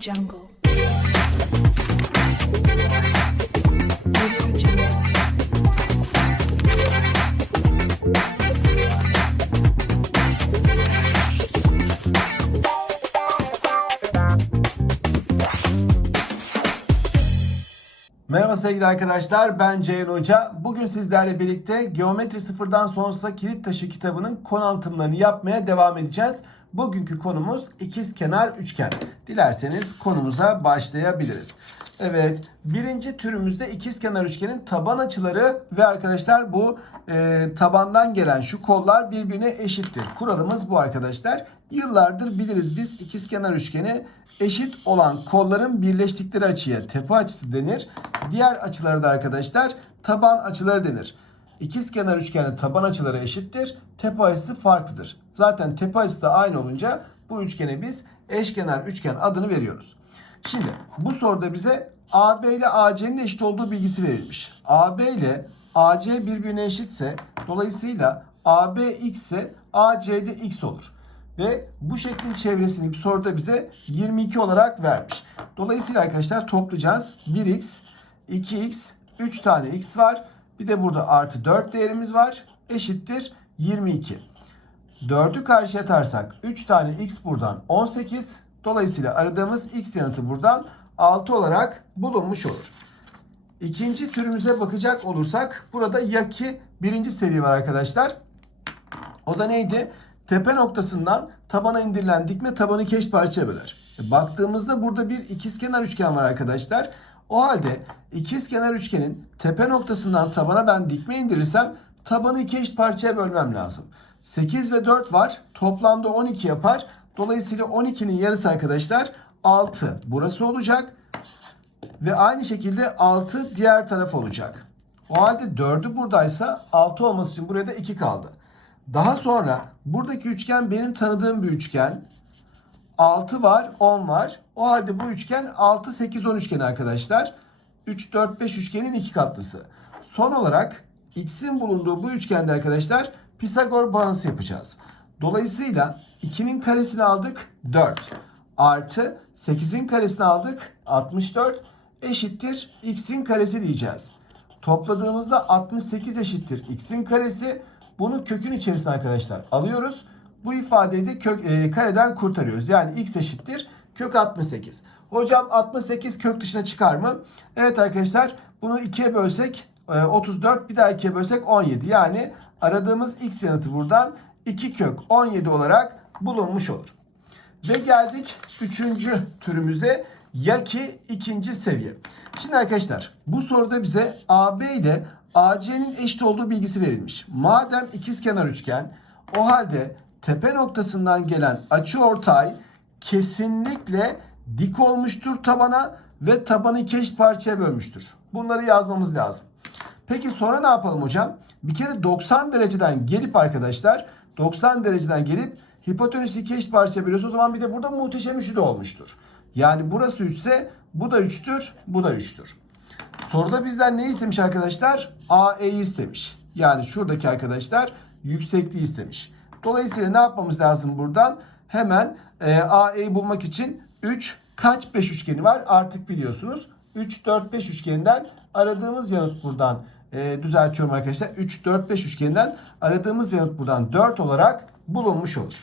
Jungle. Merhaba sevgili arkadaşlar ben Ceyhun Hoca. Bugün sizlerle birlikte Geometri Sıfırdan Sonrası Kilit Taşı kitabının konu anlatımlarını yapmaya devam edeceğiz. Bugünkü konumuz ikiz kenar üçgen. Dilerseniz konumuza başlayabiliriz. Evet birinci türümüzde ikiz kenar üçgenin taban açıları ve arkadaşlar bu e, tabandan gelen şu kollar birbirine eşittir. Kuralımız bu arkadaşlar. Yıllardır biliriz biz ikiz kenar üçgeni eşit olan kolların birleştikleri açıya tepe açısı denir. Diğer açıları da arkadaşlar taban açıları denir. İkiz kenar üçgende taban açıları eşittir. Tepe açısı farklıdır. Zaten tepe açısı da aynı olunca bu üçgene biz eşkenar üçgen adını veriyoruz. Şimdi bu soruda bize AB ile AC'nin eşit olduğu bilgisi verilmiş. AB ile AC birbirine eşitse dolayısıyla AB x ise AC de x olur. Ve bu şeklin çevresini bir soruda bize 22 olarak vermiş. Dolayısıyla arkadaşlar toplayacağız. 1x, 2x, 3 tane x var. Bir de burada artı 4 değerimiz var. Eşittir 22. 4'ü karşıya atarsak 3 tane x buradan 18. Dolayısıyla aradığımız x yanıtı buradan 6 olarak bulunmuş olur. İkinci türümüze bakacak olursak burada yaki birinci seviye var arkadaşlar. O da neydi? Tepe noktasından tabana indirilen dikme tabanı eşit parçaya böler. E, Baktığımızda burada bir ikizkenar üçgen var arkadaşlar. O halde ikizkenar üçgenin tepe noktasından tabana ben dikme indirirsem tabanı iki eşit parçaya bölmem lazım. 8 ve 4 var. Toplamda 12 yapar. Dolayısıyla 12'nin yarısı arkadaşlar 6. Burası olacak. Ve aynı şekilde 6 diğer taraf olacak. O halde 4'ü buradaysa 6 olması için buraya da 2 kaldı. Daha sonra buradaki üçgen benim tanıdığım bir üçgen. 6 var, 10 var. O halde bu üçgen 6, 8, 10 üçgeni arkadaşlar. 3, 4, 5 üçgenin iki katlısı. Son olarak x'in bulunduğu bu üçgende arkadaşlar Pisagor bağıntısı yapacağız. Dolayısıyla 2'nin karesini aldık 4 artı 8'in karesini aldık 64 eşittir x'in karesi diyeceğiz. Topladığımızda 68 eşittir x'in karesi. Bunu kökün içerisine arkadaşlar alıyoruz. Bu ifadeyi de kök, e, kareden kurtarıyoruz. Yani x eşittir kök 68. Hocam 68 kök dışına çıkar mı? Evet arkadaşlar bunu 2'ye bölsek e, 34 bir daha 2'ye bölsek 17. Yani aradığımız x yanıtı buradan 2 kök 17 olarak bulunmuş olur. Ve geldik üçüncü türümüze yaki ikinci seviye. Şimdi arkadaşlar bu soruda bize AB ile AC'nin eşit olduğu bilgisi verilmiş. Madem ikizkenar üçgen o halde tepe noktasından gelen açı ortay kesinlikle dik olmuştur tabana ve tabanı iki eşit parçaya bölmüştür. Bunları yazmamız lazım. Peki sonra ne yapalım hocam? Bir kere 90 dereceden gelip arkadaşlar 90 dereceden gelip hipotenüsü iki eşit parçaya bölüyoruz. O zaman bir de burada muhteşem üçü de olmuştur. Yani burası 3 ise bu da 3'tür, bu da 3'tür. Soruda bizden ne istemiş arkadaşlar? AE'yi istemiş. Yani şuradaki arkadaşlar yüksekliği istemiş. Dolayısıyla ne yapmamız lazım buradan? Hemen e, AE'yi bulmak için 3 kaç 5 üçgeni var artık biliyorsunuz. 3, 4, 5 üçgeninden aradığımız yanıt buradan e, düzeltiyorum arkadaşlar. 3, 4, 5 üçgeninden aradığımız yanıt buradan 4 olarak bulunmuş olur.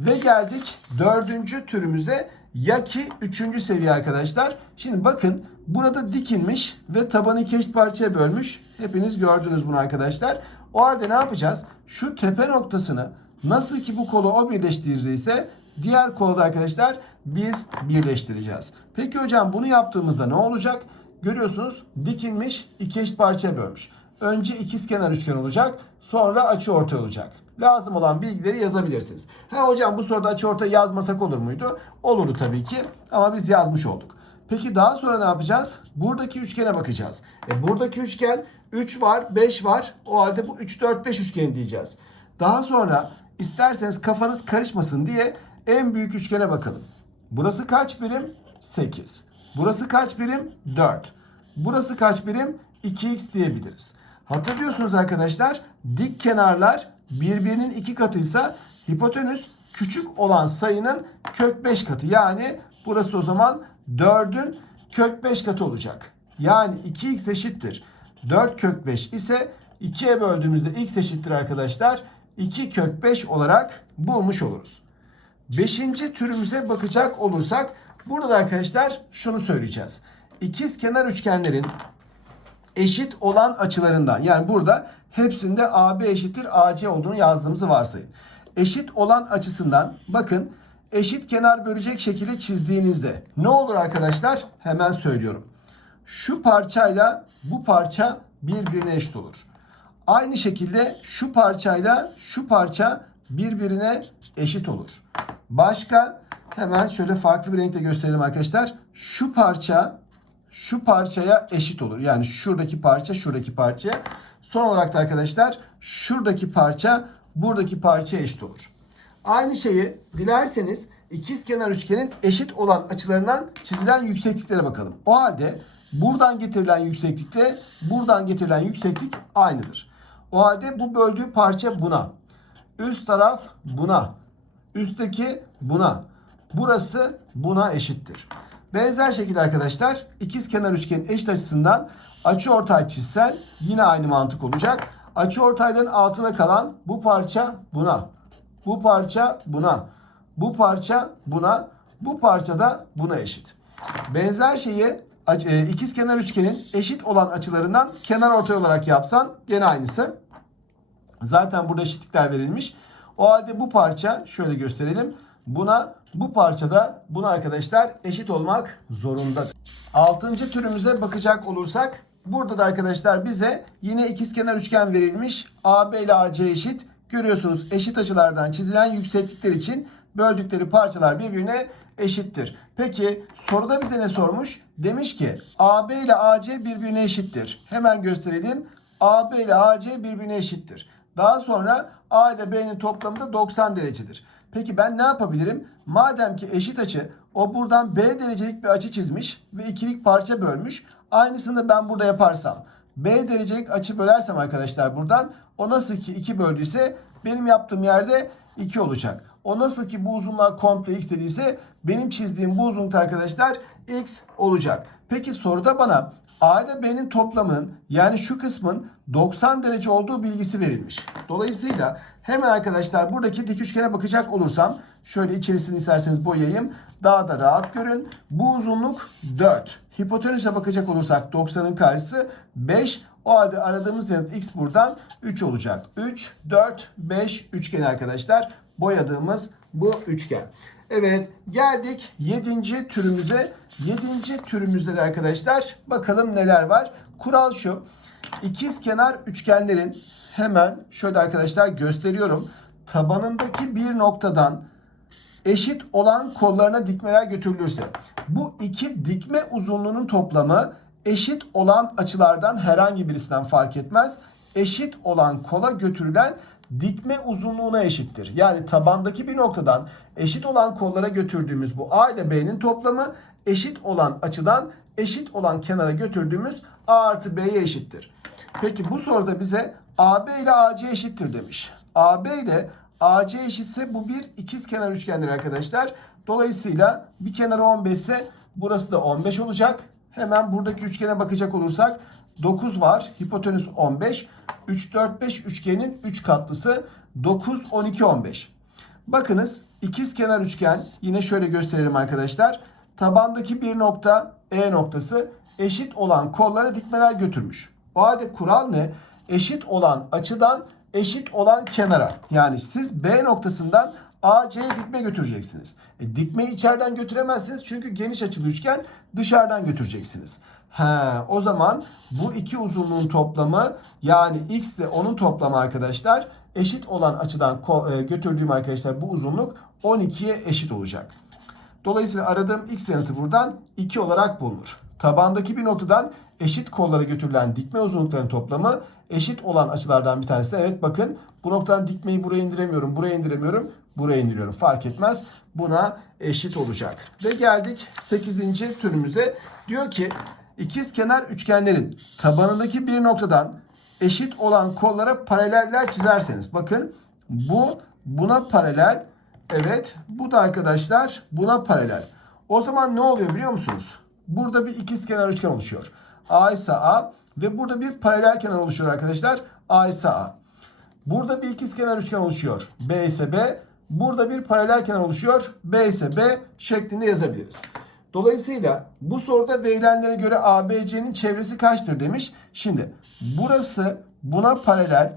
Ve geldik dördüncü türümüze yaki üçüncü seviye arkadaşlar. Şimdi bakın burada dikilmiş ve tabanı iki parçaya bölmüş. Hepiniz gördünüz bunu arkadaşlar. O halde ne yapacağız? Şu tepe noktasını nasıl ki bu kolu o birleştirdiyse diğer kolu da arkadaşlar biz birleştireceğiz. Peki hocam bunu yaptığımızda ne olacak? Görüyorsunuz dikilmiş iki eşit parçaya bölmüş. Önce ikizkenar üçgen olacak sonra açı ortay olacak. Lazım olan bilgileri yazabilirsiniz. Ha hocam bu soruda açı ortay yazmasak olur muydu? Olurdu tabii ki ama biz yazmış olduk. Peki daha sonra ne yapacağız? Buradaki üçgene bakacağız. E buradaki üçgen 3 var, 5 var. O halde bu 3, 4, 5 üçgeni diyeceğiz. Daha sonra isterseniz kafanız karışmasın diye en büyük üçgene bakalım. Burası kaç birim? 8. Burası kaç birim? 4. Burası kaç birim? 2x diyebiliriz. Hatırlıyorsunuz arkadaşlar dik kenarlar birbirinin iki katıysa hipotenüs küçük olan sayının kök 5 katı yani Burası o zaman 4'ün kök 5 katı olacak. Yani 2x eşittir. 4 kök 5 ise 2'ye böldüğümüzde x eşittir arkadaşlar. 2 kök 5 olarak bulmuş oluruz. Beşinci türümüze bakacak olursak burada da arkadaşlar şunu söyleyeceğiz. İkiz kenar üçgenlerin eşit olan açılarından yani burada hepsinde AB eşittir AC olduğunu yazdığımızı varsayın. Eşit olan açısından bakın eşit kenar bölecek şekilde çizdiğinizde ne olur arkadaşlar? Hemen söylüyorum. Şu parçayla bu parça birbirine eşit olur. Aynı şekilde şu parçayla şu parça birbirine eşit olur. Başka hemen şöyle farklı bir renkle gösterelim arkadaşlar. Şu parça şu parçaya eşit olur. Yani şuradaki parça şuradaki parçaya. Son olarak da arkadaşlar şuradaki parça buradaki parçaya eşit olur. Aynı şeyi dilerseniz ikizkenar üçgenin eşit olan açılarından çizilen yüksekliklere bakalım. O halde buradan getirilen yükseklikle buradan getirilen yükseklik aynıdır. O halde bu böldüğü parça buna. Üst taraf buna. Üstteki buna. Burası buna eşittir. Benzer şekilde arkadaşlar ikiz kenar üçgenin eşit açısından açı ortay çizsen yine aynı mantık olacak. Açı ortayların altına kalan bu parça buna. Bu parça buna. Bu parça buna. Bu parça da buna eşit. Benzer şeyi e, ikiz kenar üçgenin eşit olan açılarından kenar ortay olarak yapsan gene aynısı. Zaten burada eşitlikler verilmiş. O halde bu parça şöyle gösterelim. Buna bu parçada buna arkadaşlar eşit olmak zorunda. Altıncı türümüze bakacak olursak burada da arkadaşlar bize yine ikizkenar üçgen verilmiş. AB ile AC eşit. Görüyorsunuz eşit açılardan çizilen yükseklikler için böldükleri parçalar birbirine eşittir. Peki soruda bize ne sormuş? Demiş ki AB ile AC birbirine eşittir. Hemen gösterelim. AB ile AC birbirine eşittir. Daha sonra A ile B'nin toplamı da 90 derecedir. Peki ben ne yapabilirim? Madem ki eşit açı o buradan B derecelik bir açı çizmiş ve ikilik parça bölmüş. Aynısını ben burada yaparsam B derecelik açı bölersem arkadaşlar buradan o nasıl ki 2 böldüyse benim yaptığım yerde 2 olacak. O nasıl ki bu uzunluğa komple x dediyse benim çizdiğim bu uzunlukta arkadaşlar x olacak. Peki soruda bana A ile B'nin toplamının yani şu kısmın 90 derece olduğu bilgisi verilmiş. Dolayısıyla hemen arkadaşlar buradaki dik üçgene bakacak olursam şöyle içerisini isterseniz boyayayım. Daha da rahat görün. Bu uzunluk 4. Hipotenüse bakacak olursak 90'ın karşısı 5. O halde aradığımız yanıt x buradan 3 olacak. 3, 4, 5 üçgen arkadaşlar. Boyadığımız bu üçgen. Evet geldik 7. türümüze. 7. türümüzde de arkadaşlar bakalım neler var. Kural şu. İkiz kenar üçgenlerin hemen şöyle arkadaşlar gösteriyorum. Tabanındaki bir noktadan eşit olan kollarına dikmeler götürülürse bu iki dikme uzunluğunun toplamı eşit olan açılardan herhangi birisinden fark etmez. Eşit olan kola götürülen dikme uzunluğuna eşittir. Yani tabandaki bir noktadan eşit olan kollara götürdüğümüz bu A ile B'nin toplamı eşit olan açıdan eşit olan kenara götürdüğümüz A artı B'ye eşittir. Peki bu soruda bize AB ile AC eşittir demiş. AB ile AC eşitse bu bir ikiz kenar üçgendir arkadaşlar. Dolayısıyla bir kenarı 15 ise burası da 15 olacak. Hemen buradaki üçgene bakacak olursak 9 var. Hipotenüs 15. 3, 4, 5 üçgenin 3 katlısı 9, 12, 15. Bakınız ikiz kenar üçgen yine şöyle gösterelim arkadaşlar. Tabandaki bir nokta E noktası eşit olan kollara dikmeler götürmüş. O halde kural ne? Eşit olan açıdan eşit olan kenara. Yani siz B noktasından AC'ye dikme götüreceksiniz. E, dikmeyi içeriden götüremezsiniz çünkü geniş açılı üçgen dışarıdan götüreceksiniz. He, o zaman bu iki uzunluğun toplamı yani x ile onun toplamı arkadaşlar eşit olan açıdan e, götürdüğüm arkadaşlar bu uzunluk 12'ye eşit olacak. Dolayısıyla aradığım x yanıtı buradan 2 olarak bulunur. Tabandaki bir noktadan eşit kollara götürülen dikme uzunluklarının toplamı eşit olan açılardan bir tanesi. Evet bakın bu noktadan dikmeyi buraya indiremiyorum, buraya indiremiyorum, buraya indiriyorum. Fark etmez. Buna eşit olacak. Ve geldik 8. türümüze. Diyor ki ikiz kenar üçgenlerin tabanındaki bir noktadan eşit olan kollara paraleller çizerseniz. Bakın bu buna paralel. Evet bu da arkadaşlar buna paralel. O zaman ne oluyor biliyor musunuz? Burada bir ikizkenar üçgen oluşuyor. A ise A ve burada bir paralel kenar oluşuyor arkadaşlar. A ise A. Burada bir ikizkenar üçgen oluşuyor. B ise B. Burada bir paralel kenar oluşuyor. B ise B şeklinde yazabiliriz. Dolayısıyla bu soruda verilenlere göre ABC'nin çevresi kaçtır demiş. Şimdi burası buna paralel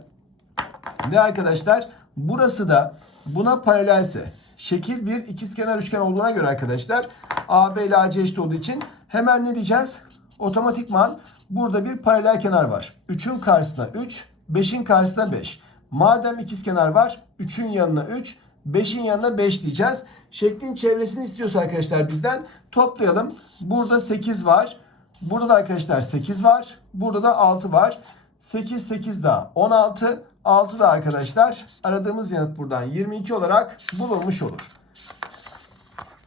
ve arkadaşlar burası da buna paralelse şekil bir ikizkenar üçgen olduğuna göre arkadaşlar AB ile AC eşit olduğu için hemen ne diyeceğiz? Otomatikman burada bir paralel kenar var. 3'ün karşısına 3, 5'in karşısına 5. Madem ikizkenar var 3'ün yanına 3, 5'in yanına 5 diyeceğiz. Şeklin çevresini istiyorsa arkadaşlar bizden toplayalım. Burada 8 var. Burada da arkadaşlar 8 var. Burada da 6 var. 8 8 daha 16. 6 da arkadaşlar aradığımız yanıt buradan 22 olarak bulunmuş olur.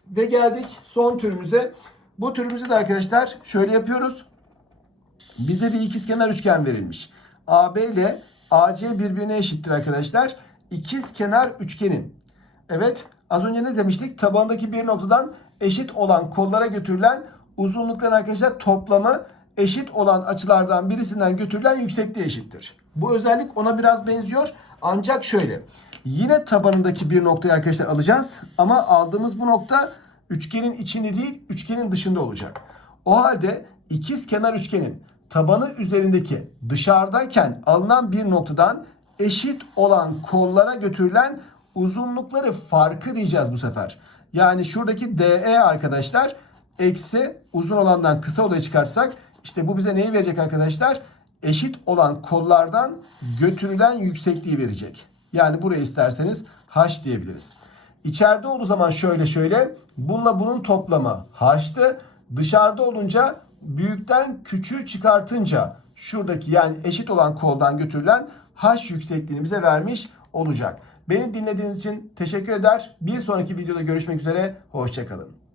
Ve geldik son türümüze. Bu türümüzü de arkadaşlar şöyle yapıyoruz. Bize bir ikizkenar üçgen verilmiş. AB ile AC birbirine eşittir arkadaşlar. İkizkenar üçgenin. Evet az önce ne demiştik? Tabandaki bir noktadan eşit olan kollara götürülen uzunlukların arkadaşlar toplamı eşit olan açılardan birisinden götürülen yüksekliğe eşittir. Bu özellik ona biraz benziyor. Ancak şöyle. Yine tabanındaki bir noktayı arkadaşlar alacağız. Ama aldığımız bu nokta üçgenin içinde değil üçgenin dışında olacak. O halde ikiz kenar üçgenin tabanı üzerindeki dışarıdayken alınan bir noktadan eşit olan kollara götürülen uzunlukları farkı diyeceğiz bu sefer. Yani şuradaki DE arkadaşlar eksi uzun olandan kısa olayı çıkarsak işte bu bize neyi verecek arkadaşlar? Eşit olan kollardan götürülen yüksekliği verecek. Yani buraya isterseniz H diyebiliriz. İçeride olduğu zaman şöyle şöyle bununla bunun toplamı H'tı. Dışarıda olunca büyükten küçüğü çıkartınca şuradaki yani eşit olan koldan götürülen H yüksekliğini bize vermiş olacak. Beni dinlediğiniz için teşekkür eder. Bir sonraki videoda görüşmek üzere. Hoşçakalın.